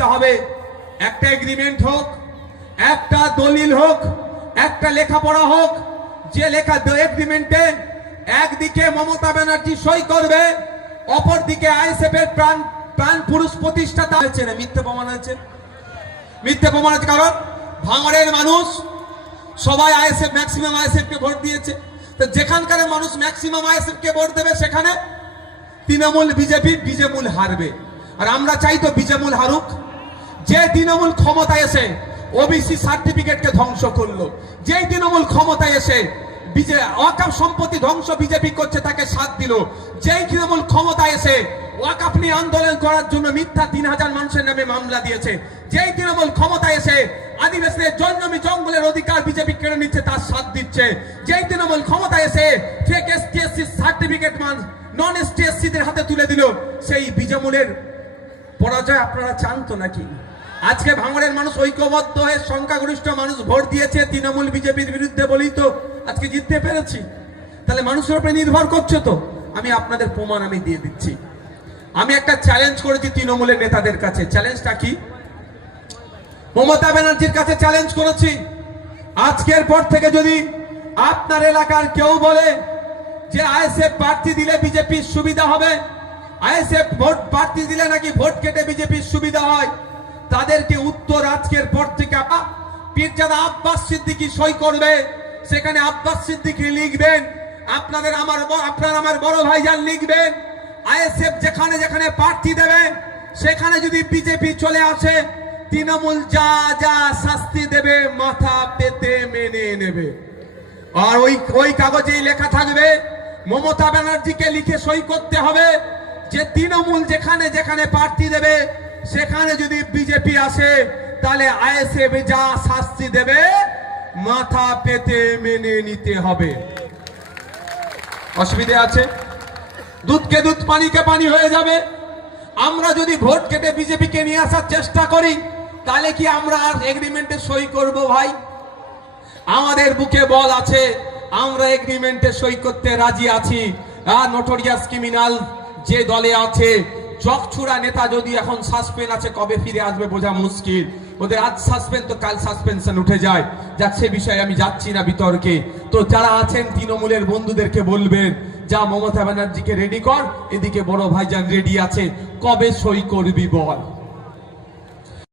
দিতে হবে একটা এগ্রিমেন্ট হোক একটা দলিল হোক একটা লেখাপড়া হোক যে লেখা এগ্রিমেন্টে একদিকে মমতা ব্যানার্জি সই করবে অপরদিকে আইএসএফ এর প্রাণ প্রাণ পুরুষ প্রতিষ্ঠাতা হয়েছে না মিথ্যে প্রমাণ হয়েছে মিথ্যে প্রমাণ হয়েছে কারণ ভাঙড়ের মানুষ সবাই আইএসএফ ম্যাক্সিমাম আইএসএফকে ভোট দিয়েছে তো যেখানকার মানুষ ম্যাক্সিমাম আইএসএফকে ভোট দেবে সেখানে তৃণমূল বিজেপি বিজেমূল হারবে আর আমরা চাই তো বিজেমূল হারুক যে তৃণমূল ক্ষমতায় এসে ওবিসি সার্টিফিকেটকে ধ্বংস করলো যে তৃণমূল ক্ষমতায় এসে বিজে ওয়াকাফ সম্পত্তি ধ্বংস বিজেপি করছে তাকে সাথ দিল যেই তৃণমূল ক্ষমতায় এসে ওয়াকাফ নিয়ে আন্দোলন করার জন্য মিথ্যা তিন হাজার মানুষের নামে মামলা দিয়েছে যেই তৃণমূল ক্ষমতায় এসে আদিবাসীদের জন্মি জঙ্গলের অধিকার বিজেপি কেড়ে নিচ্ছে তার সাথ দিচ্ছে যেই তৃণমূল ক্ষমতায় এসে টি এসটিএসসি সার্টিফিকেট মান নন এসটিএসসিদের হাতে তুলে দিল সেই বিজেমূলের পরাজয় আপনারা চান তো নাকি আজকে ভাঙড়ের মানুষ ঐক্যবদ্ধ হয়ে সংখ্যাগরিষ্ঠ মানুষ ভোট দিয়েছে তৃণমূল বিজেপির বিরুদ্ধে বলেই তো আজকে জিততে পেরেছি তাহলে মানুষের উপরে নির্ভর করছে তো আমি আপনাদের প্রমাণ আমি দিয়ে দিচ্ছি আমি একটা চ্যালেঞ্জ করেছি তৃণমূলের নেতাদের কাছে চ্যালেঞ্জটা কি মমতা ব্যানার্জির কাছে চ্যালেঞ্জ করেছি আজকের পর থেকে যদি আপনার এলাকার কেউ বলে যে আইএসএফ প্রার্থী দিলে বিজেপির সুবিধা হবে আইএসএফ ভোট প্রার্থী দিলে নাকি ভোট কেটে বিজেপির সুবিধা হয় তাদেরকে উত্তর আজকের পর থেকে পীরজাদা আব্বাস সিদ্দিকি সই করবে সেখানে আব্বাস সিদ্দিকি লিখবেন আপনাদের আমার আপনার আমার বড় ভাইজান লিখবেন আইএসএফ যেখানে যেখানে প্রার্থী দেবেন সেখানে যদি বিজেপি চলে আসে তৃণমূল যা যা শাস্তি দেবে মাথা পেতে মেনে নেবে আর ওই ওই কাগজেই লেখা থাকবে মমতা ব্যানার্জিকে লিখে সই করতে হবে যে তৃণমূল যেখানে যেখানে প্রার্থী দেবে সেখানে যদি বিজেপি আসে তাহলে আইএসএফ যা শাস্তি দেবে মাথা পেতে মেনে নিতে হবে অসুবিধে আছে দুধকে দুধ পানিকে পানি হয়ে যাবে আমরা যদি ভোট কেটে বিজেপিকে নিয়ে আসার চেষ্টা করি তাহলে কি আমরা আর এগ্রিমেন্টে সই করব ভাই আমাদের বুকে বল আছে আমরা এগ্রিমেন্টে সই করতে রাজি আছি আর নোটোরিয়াস ক্রিমিনাল যে দলে আছে জগছুড়া নেতা যদি এখন সাসপেন্ড আছে কবে ফিরে আসবে বোঝা মুশকিল ওদের আজ সাসপেন তো কাল সাসপেনশন উঠে যায় যাচ্ছে বিষয়ে আমি যাচ্ছি না বিতর্কে তো যারা আছেন তৃণমূলের বন্ধুদেরকে বলবেন যা মমতা ব্যানার্জিকে রেডি কর এদিকে বড় ভাইজান রেডি আছে কবে সই করবি বল